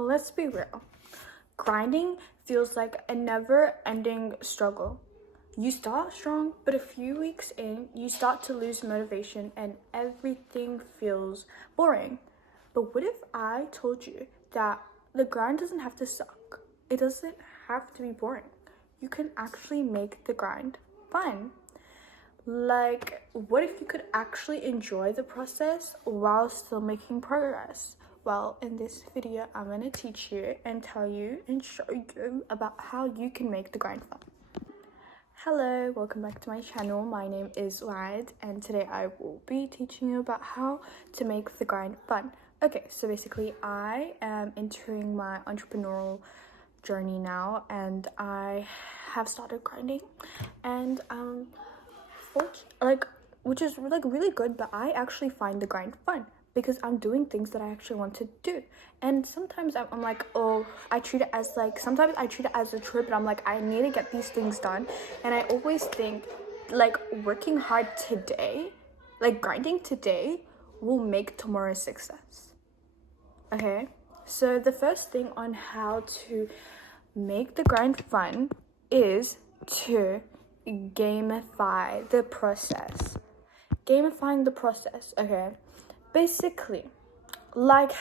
let's be real. Grinding feels like a never-ending struggle. You start strong, but a few weeks in, you start to lose motivation and everything feels boring. But what if I told you that the grind doesn't have to suck? It doesn't have to be boring. You can actually make the grind fun. Like, what if you could actually enjoy the process while still making progress? Well, in this video, I'm going to teach you and tell you and show you about how you can make the grind fun. Hello, welcome back to my channel. My name is Waad, and today I will be teaching you about how to make the grind fun. Okay, so basically I am entering my entrepreneurial journey now, and I have started grinding, and which is like really good, but I actually find the grind fun because I'm doing things that I actually want to do. And sometimes I'm like, oh, sometimes I treat it as a trip, and I'm like, I need to get these things done. And I always think like working hard today, like grinding today, will make tomorrow's success. Okay, so the first thing on how to make the grind fun is to gamify the process. Gamifying the process, okay? Basically, like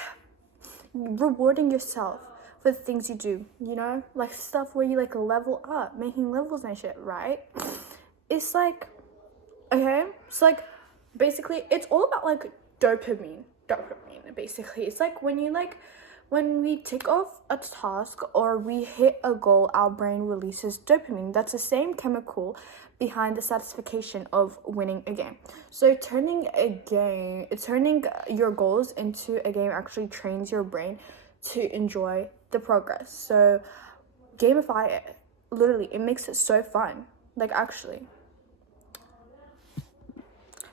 rewarding yourself for the things you do, you know? Like stuff where you like level up, making levels and shit, right? It's like, okay? It's like, basically, it's all about like dopamine, basically. It's like when we tick off a task or we hit a goal, our brain releases dopamine. That's the same chemical behind the satisfaction of winning a game. So turning your goals into a game actually trains your brain to enjoy the progress. So gamify it. Literally, it makes it so fun. Like, actually.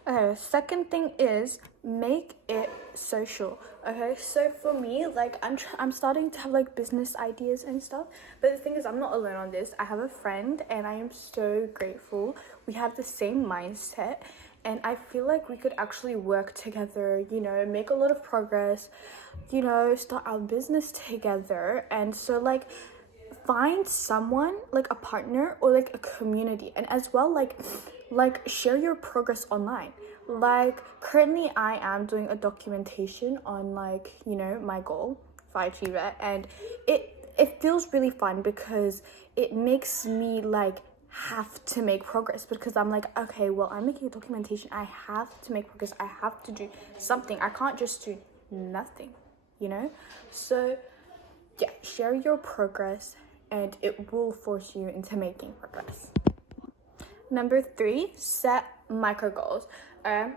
Okay, second thing is make it social. Okay, so for me, like I'm starting to have like business ideas and stuff, but the thing is I'm not alone on this. I have a friend and I am so grateful. We have the same mindset, and I feel like we could actually work together, you know, make a lot of progress, you know, start our business together. And so like find someone, like a partner or like a community, and as well like share your progress online. Like currently I am doing a documentation on like, you know, my goal if I achieve it, and it feels really fun because it makes me like have to make progress, because I'm like, okay, well, I'm making a documentation, I have to make progress, I have to do something, I can't just do nothing, you know? So yeah, share your progress and it will force you into making progress. Number 3, set micro goals.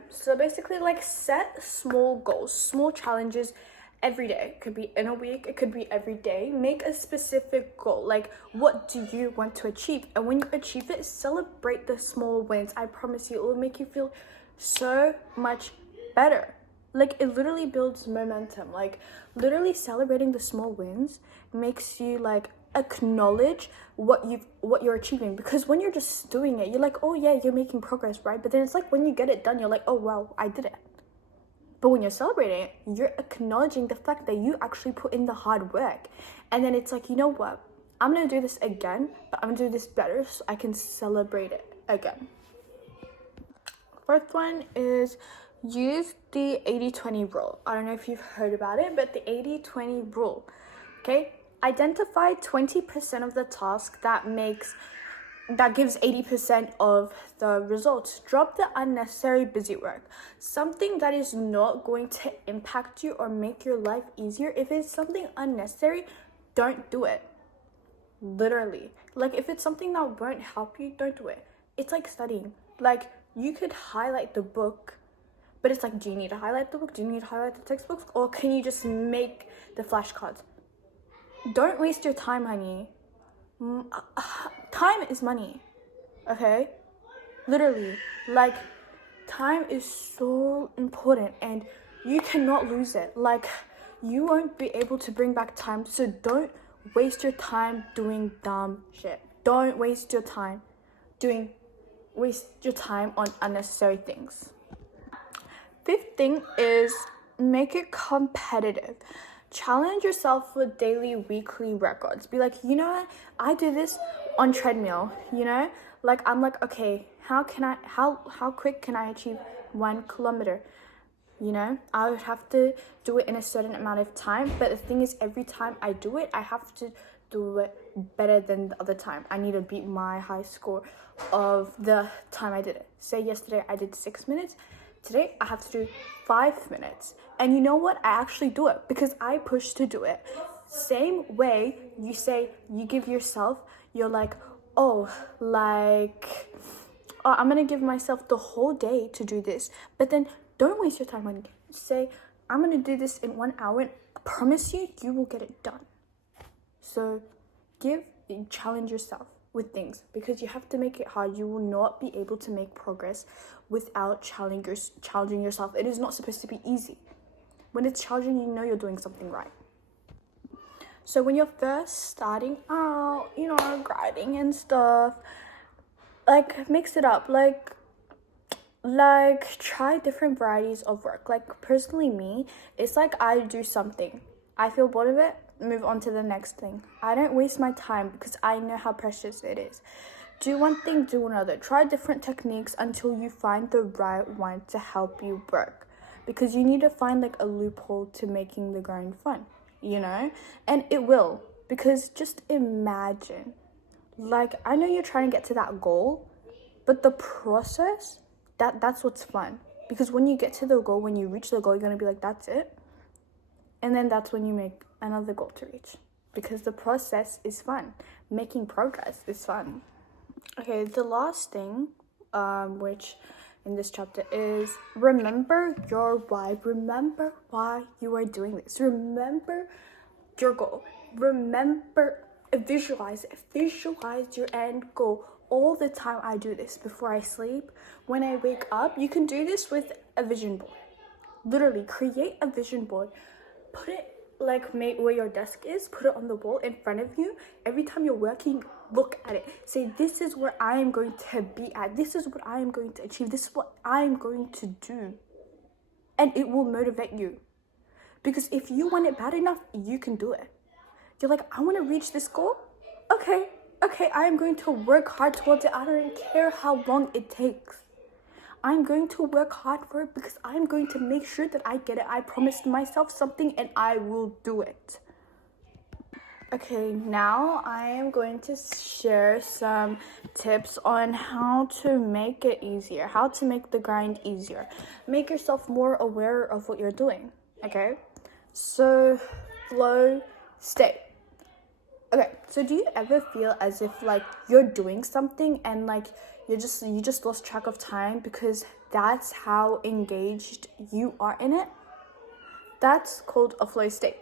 So basically like set small goals, small challenges every day. It could be in a week, it could be every day. Make a specific goal, like what do you want to achieve, and when you achieve it, celebrate the small wins. I promise you, it will make you feel so much better. Like it literally builds momentum. Like literally celebrating the small wins makes you like acknowledge what you're achieving, because when you're just doing it, you're like, oh yeah, you're making progress, right? But then it's like when you get it done, you're like, oh wow, I did it. But when you're celebrating it, you're acknowledging the fact that you actually put in the hard work. And then it's like, you know what, I'm gonna do this again, but I'm gonna do this better so I can celebrate it again. Fourth one is use the 80-20 rule. I don't know if you've heard about it, but the 80-20 rule, okay? Identify 20% of the task that gives 80% of the results. Drop the unnecessary busy work. Something that is not going to impact you or make your life easier. If it's something unnecessary, don't do it. Literally. Like if it's something that won't help you, don't do it. It's like studying. Like you could highlight the book, but it's like, do you need to highlight the book? Do you need to highlight the textbooks? Or can you just make the flashcards? Don't waste your time, honey. Time is money, okay? Literally, like, time is so important and you cannot lose it. Like, you won't be able to bring back time, so don't waste your time doing dumb shit. Don't waste your time on unnecessary things. Fifth thing is make it competitive. challenge yourself with daily, weekly records. Be like, you know what, I do this on treadmill, you know, like I'm like, okay, how quick can I achieve 1 kilometer? You know, I would have to do it in a certain amount of time, but the thing is, every time I do it, I have to do it better than the other time. I need to beat my high score of the time I did it. Say yesterday I did 6 minutes, today I have to do 5 minutes. And you know what, I actually do it because I push to do it. Same way you say, you give yourself, you're like, oh, I'm gonna give myself the whole day to do this, but then don't waste your time on it. Say, I'm gonna do this in 1 hour, and I promise you, you will get it done. So challenge yourself with things, because you have to make it hard. You will not be able to make progress without challenging yourself. It is not supposed to be easy. When it's challenging, you know you're doing something right. So when you're first starting out, you know, grinding and stuff, like mix it up, like try different varieties of work. Like personally me, it's like I do something, I feel bored of it, move on to the next thing. I don't waste my time because I know how precious it is. Do one thing, do another. Try different techniques until you find the right one to help you work, because you need to find like a loophole to making the grind fun, you know? And it will, because just imagine, like, I know you're trying to get to that goal, but the process, that's what's fun. Because when you get to the goal, when you reach the goal, you're gonna be like, that's it. And then that's when you make another goal to reach, because the process is fun. Making progress is fun. Okay, the last thing, which in this chapter is remember your why. Remember why you are doing this. Remember your goal. Remember, visualize it. Visualize your end goal. All the time I do this before I sleep, when I wake up. You can do this with a vision board. Literally, create a vision board. Put it like where your desk is, put it on the wall in front of you. Every time you're working, look at it. Say, this is where I am going to be at. This is what I am going to achieve. This is what I am going to do. And it will motivate you. Because if you want it bad enough, you can do it. You're like, I want to reach this goal. Okay, I am going to work hard towards it. I don't care how long it takes. I'm going to work hard for it because I'm going to make sure that I get it. I promised myself something and I will do it. Okay, now I am going to share some tips on how to make it easier, how to make the grind easier. Make yourself more aware of what you're doing, okay? So, flow state. Okay, so do you ever feel as if like you're doing something and like you just lost track of time because that's how engaged you are in it? That's called a flow state.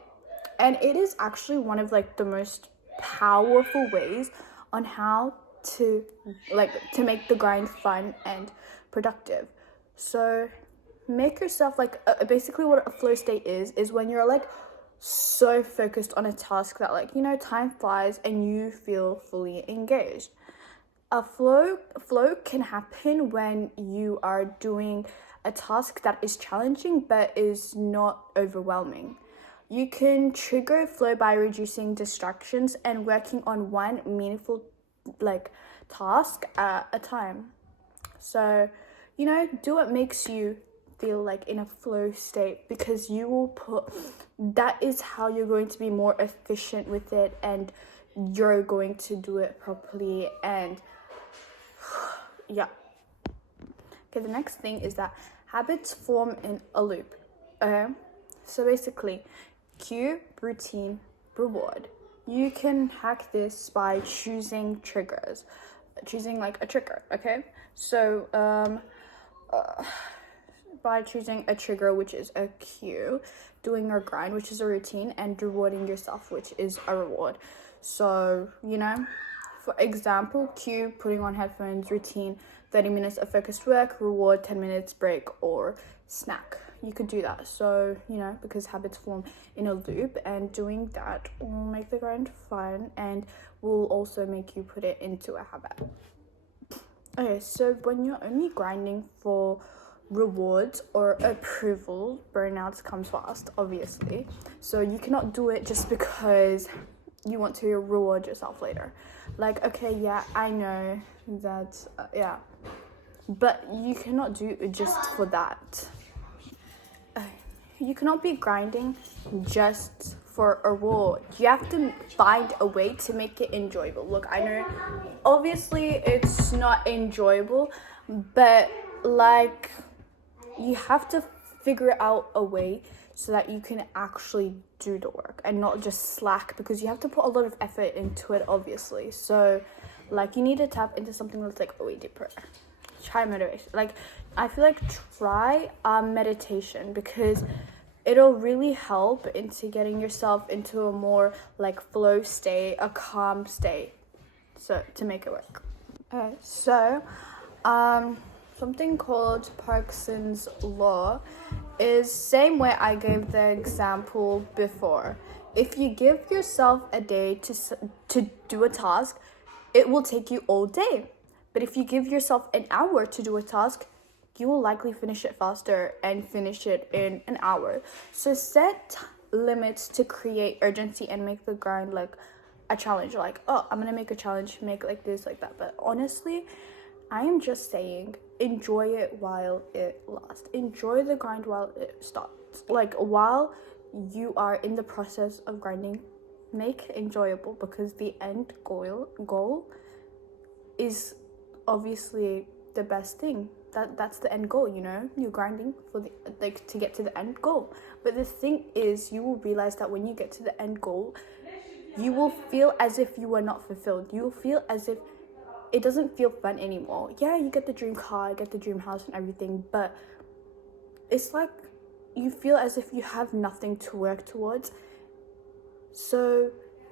And it is actually one of like the most powerful ways on how to make the grind fun and productive. So make yourself like basically what a flow state is when you're like so focused on a task that, like, you know, time flies and you feel fully engaged. A flow can happen when you are doing a task that is challenging but is not overwhelming. You can trigger flow by reducing distractions and working on one meaningful task at a time. So, you know, do what makes you feel like in a flow state, because that is how you're going to be more efficient with it and you're going to do it properly. And yeah. Okay, the next thing is that habits form in a loop. Okay, so basically, cue, routine, reward. You can hack this by choosing triggers, choosing like a trigger. Okay, so by choosing a trigger, which is a cue, doing your grind, which is a routine, and rewarding yourself, which is a reward. So, you know, for example, cue, putting on headphones, routine, 30 minutes of focused work, reward, 10 minutes break or snack. You could do that. So, you know, because habits form in a loop, and doing that will make the grind fun and will also make you put it into a habit. Okay, so when you're only grinding for rewards or approval, burnouts comes fast, obviously. So you cannot do it just because you want to reward yourself later. Like, okay, yeah, I know that, yeah, but you cannot do it just for that. You cannot be grinding just for a reward. You have to find a way to make it enjoyable. Look, I know obviously it's not enjoyable, but like you have to figure out a way so that you can actually do the work and not just slack, because you have to put a lot of effort into it, obviously. So like you need to tap into something that's like way deeper. Try meditation. Like I feel like try meditation, because it'll really help into getting yourself into a more like flow state, a calm state, so to make it work. Okay, so something called Parkinson's law is same way I gave the example before. If you give yourself a day to do a task, it will take you all day. But if you give yourself an hour to do a task, you will likely finish it faster and finish it in an hour. So set limits to create urgency and make the grind like a challenge. Like, oh, I'm gonna make a challenge, make like this, like that. But honestly, I am just saying, enjoy it while it lasts. Enjoy the grind while it starts. Like while you are in the process of grinding, make it enjoyable, because the end goal is obviously the best thing. That's the end goal, you know. You're grinding for the like to get to the end goal. But the thing is, you will realize that when you get to the end goal, you will feel as if you were not fulfilled. You will feel as if it doesn't feel fun anymore. Yeah, you get the dream car, you get the dream house and everything, but it's like you feel as if you have nothing to work towards. So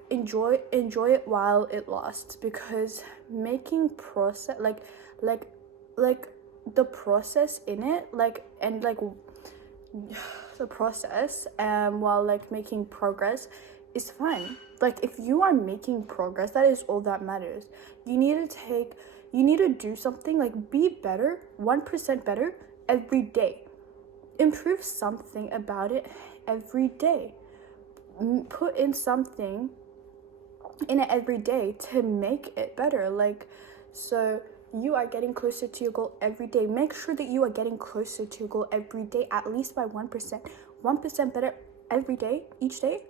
enjoy it while it lasts, because making process like the process in it, like, and like the process while like making progress is fine. Like if you are making progress, that is all that matters. You need to do something, like be better, 1% better every day. Improve something about it every day. Put in something in it every day to make it better. Like, so you are getting closer to your goal every day. Make sure that you are getting closer to your goal every day, at least by 1%. 1% better every day, each day,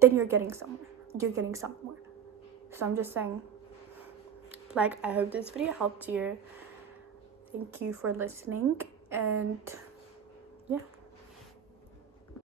then you're getting somewhere. So I'm just saying, like, I hope this video helped you. Thank you for listening, and